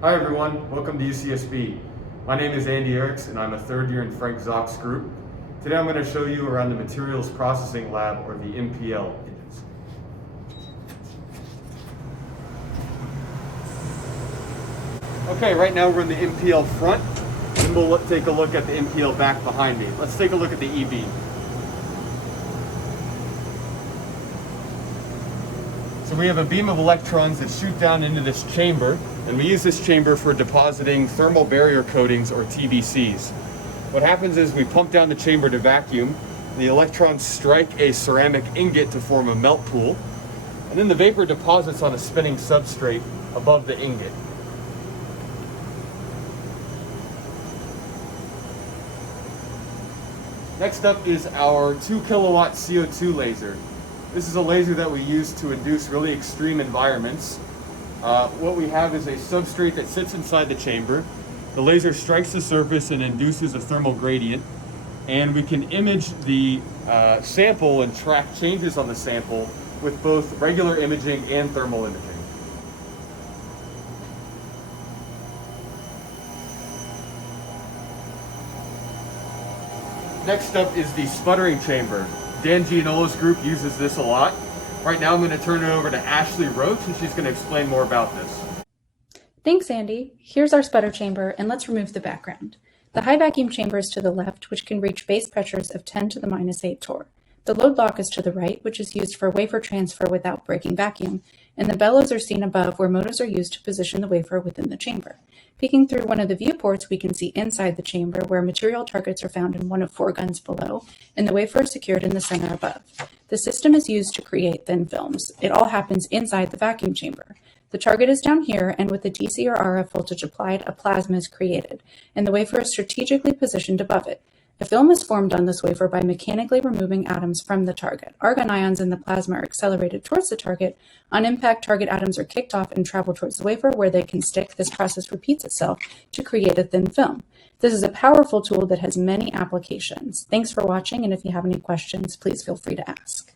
Hi everyone, welcome to UCSB. My name is Andy Eriks and I'm a third year in Frank Zock's group. Today I'm going to show you around the Materials Processing Lab, or the MPL engines. Okay, right now we're in the MPL front, and we'll take a look at the MPL back behind me. Let's take a look at the E-beam. So we have a beam of electrons that shoot down into this chamber, and we use this chamber for depositing thermal barrier coatings, or TBCs. What happens is we pump down the chamber to vacuum, the electrons strike a ceramic ingot to form a melt pool, and then the vapor deposits on a spinning substrate above the ingot. Next up is our 2 kilowatt CO2 laser. This is a laser that we use to induce really extreme environments. What we have is a substrate that sits inside the chamber. The laser strikes the surface and induces a thermal gradient, and we can image the sample and track changes on the sample with both regular imaging and thermal imaging. Next up is the Sputtering Chamber. Dan Gianola's group uses this a lot. Right now I'm going to turn it over to Ashley Roach, and she's going to explain more about this. Thanks, Andy. Here's our sputter chamber, and let's remove the background. The high vacuum chamber is to the left, which can reach base pressures of 10 to the minus 8 torr. The load lock is to the right, which is used for wafer transfer without breaking vacuum, and the bellows are seen above, where motors are used to position the wafer within the chamber. Peeking through one of the viewports, we can see inside the chamber, where material targets are found in one of 4 guns below, and the wafer is secured in the center above. The system is used to create thin films. It all happens inside the vacuum chamber. The target is down here, and with the DC or RF voltage applied, a plasma is created, and the wafer is strategically positioned above it. A film is formed on this wafer by mechanically removing atoms from the target. Argon ions in the plasma are accelerated towards the target. On impact, target atoms are kicked off and travel towards the wafer, where they can stick. This process repeats itself to create a thin film. This is a powerful tool that has many applications. Thanks for watching, and if you have any questions, please feel free to ask.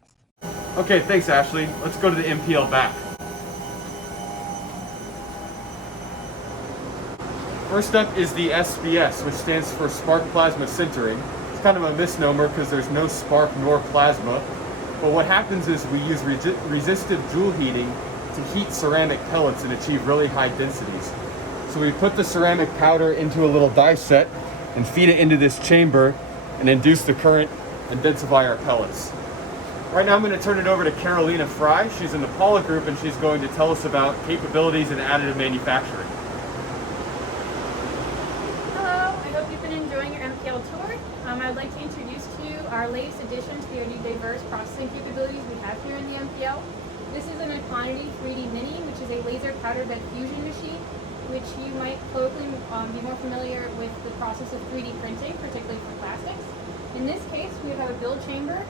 Okay, thanks Ashley. Let's go to the MPL back. First up is the SBS, which stands for Spark Plasma Sintering. It's kind of a misnomer because there's no spark nor plasma. But what happens is we use resistive joule heating to heat ceramic pellets and achieve really high densities. So we put the ceramic powder into a little die set and feed it into this chamber and induce the current and densify our pellets. Right now I'm going to turn it over to Carolina Fry. She's in the Paula group, and she's going to tell us about capabilities in additive manufacturing. I'd like to introduce to you our latest addition to the diverse processing capabilities we have here in the MPL. This is an quantity 3D Mini, which is a laser powder bed fusion machine, which you might colloquially be more familiar with the process of 3D printing, particularly for plastics. In this case, we have a build chamber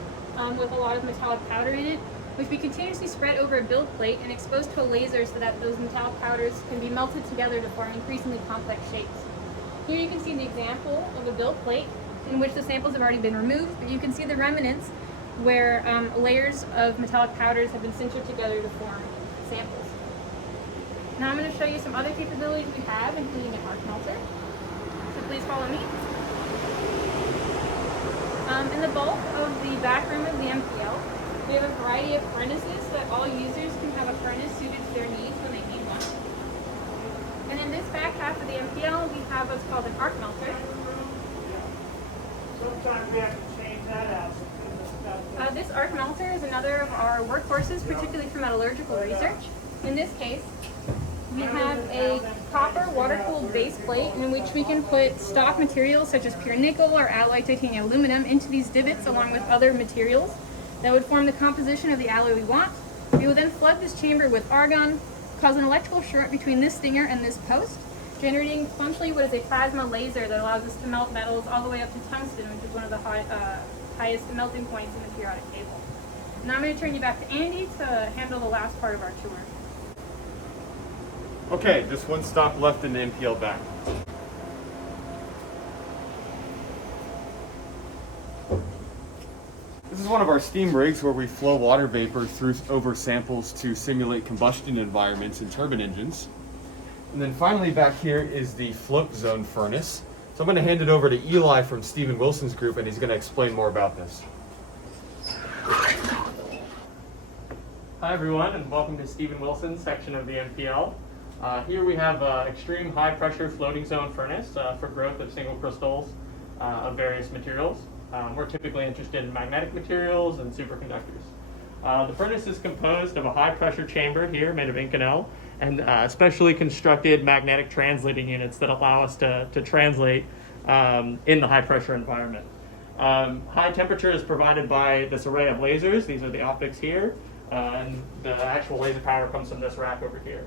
with a lot of metallic powder in it, which we continuously spread over a build plate and expose to a laser so that those metallic powders can be melted together to form increasingly complex shapes. Here you can see the example of a build plate in which the samples have already been removed, but you can see the remnants where layers of metallic powders have been sintered together to form samples. Now I'm going to show you some other capabilities we have, including an arc melter. So please follow me. In the bulk of the back room of the MPL, we have a variety of furnaces so that all users can have a furnace suited to their needs when they need one. And in this back half of the MPL, we have what's called an arc melter. Sometimes we have to change that out. This arc melter is another of our workhorses, particularly for metallurgical research. In this case, we have a copper water-cooled base plate in which we can put stock materials such as pure nickel or alloy titanium aluminum into these divots along with other materials that would form the composition of the alloy we want. We will then flood this chamber with argon, cause an electrical short between this stinger and this post, generating functionally what is a plasma laser that allows us to melt metals all the way up to tungsten, which is one of the highest melting points in the periodic table. Now I'm going to turn you back to Andy to handle the last part of our tour. Okay, just one stop left in the MPL back. This is one of our steam rigs where we flow water vapor over samples to simulate combustion environments in turbine engines. And then finally back here is the float zone furnace. So I'm going to hand it over to Eli from Stephen Wilson's group, and he's going to explain more about this. Hi everyone, and welcome to Stephen Wilson's section of the MPL. Here we have an extreme high pressure floating zone furnace for growth of single crystals of various materials. We're typically interested in magnetic materials and superconductors. The furnace is composed of a high pressure chamber here made of Inconel and specially constructed magnetic translating units that allow us to translate in the high pressure environment. High temperature is provided by this array of lasers. These are the optics here, and the actual laser power comes from this rack over here.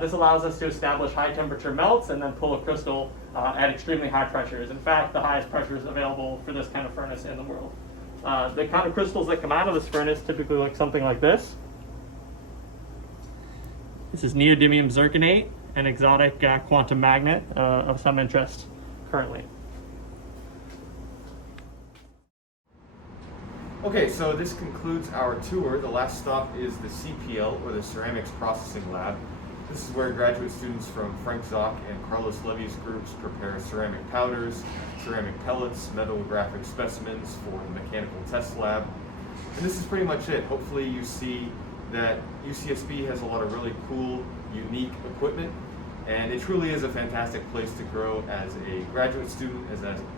This allows us to establish high temperature melts and then pull a crystal at extremely high pressures. In fact, the highest pressures available for this kind of furnace in the world. The kind of crystals that come out of this furnace typically look something like this. This is neodymium zirconate, an exotic quantum magnet of some interest currently. Okay, so this concludes our tour. The last stop is the CPL, or the Ceramics Processing Lab. This is where graduate students from Frank Zock and Carlos Levy's groups prepare ceramic powders, ceramic pellets, metallographic specimens for the mechanical test lab. And this is pretty much it. Hopefully you see that UCSB has a lot of really cool, unique equipment, and it truly is a fantastic place to grow as a graduate student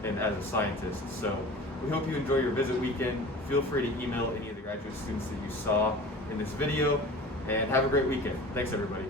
and as a scientist. So we hope you enjoy your visit weekend. Feel free to email any of the graduate students that you saw in this video, and have a great weekend. Thanks, everybody.